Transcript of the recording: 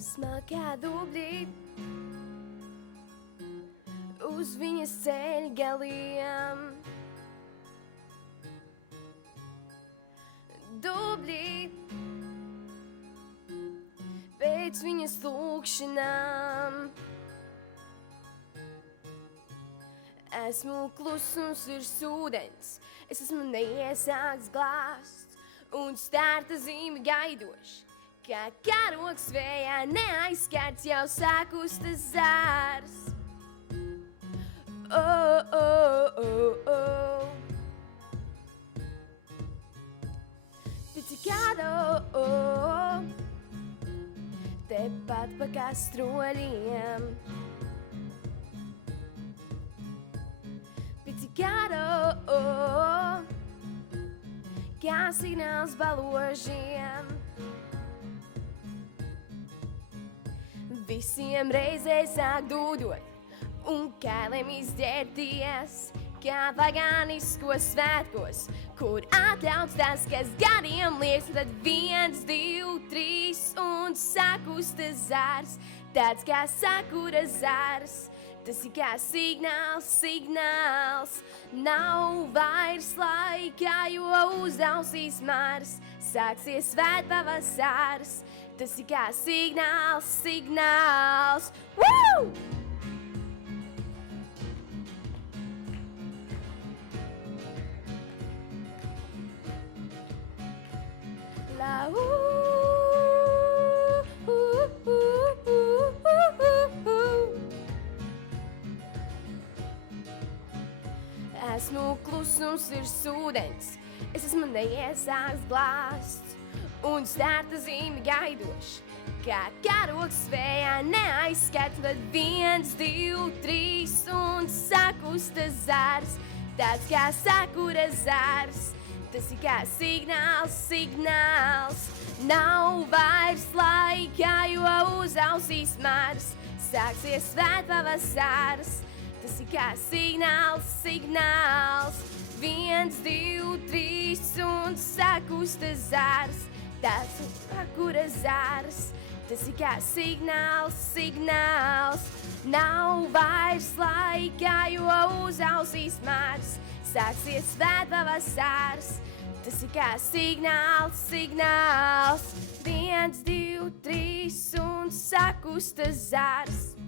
Smalkā dublī uz viņas ceļgaliem. Dublī pēc viņas lūkšanām. Esmu klusums virs ūdens, es esmu neiesākts glāsts un starta zīme gaidošs. Kā karoks vējā neaizskārts, jau sāk uztas zārs. Oh, oh, oh, oh. Pizzicato, oh. Tepat pa kastroļiem. Pizzicato, oh. Kā signāls baložiem. Visiem reizē sāk dūdot un kēliem izģērties, kā pagāniskos svētkos, kur atļauts tas, kas gadiem liekas, tad 1, 2, 3 un sāk uztas zārs, tāds kā sakura zārs. Tas ir kā signāls, nav vairs laika, jo uz ausīs mārs, sāksies svētpavasārs. Tas ir kā signāls. Woo! La Esmu klusums virs ūdens, es esmu neiesākts glāsts un starta zīme gaidošs, kā karoks vējā neaizskārts, tad 1, 2, 3 un sāk uztas zārs, tāds kā sakura zārs. Tas ir kā signāls, nav vairs laika, jo uz ausīs mārs, sāksies svētpavasārs. Tas ir kā signāls, 1, 2, 3 un sāk uztas zārs, tāds ir sakura zārs. Tas ir kā signāls, nav vairs laika, jo uz ausīs mārs, sāksies svētpavasārs. Tas ir kā signāls, 1, 2, 3 un sāk uztas zārs.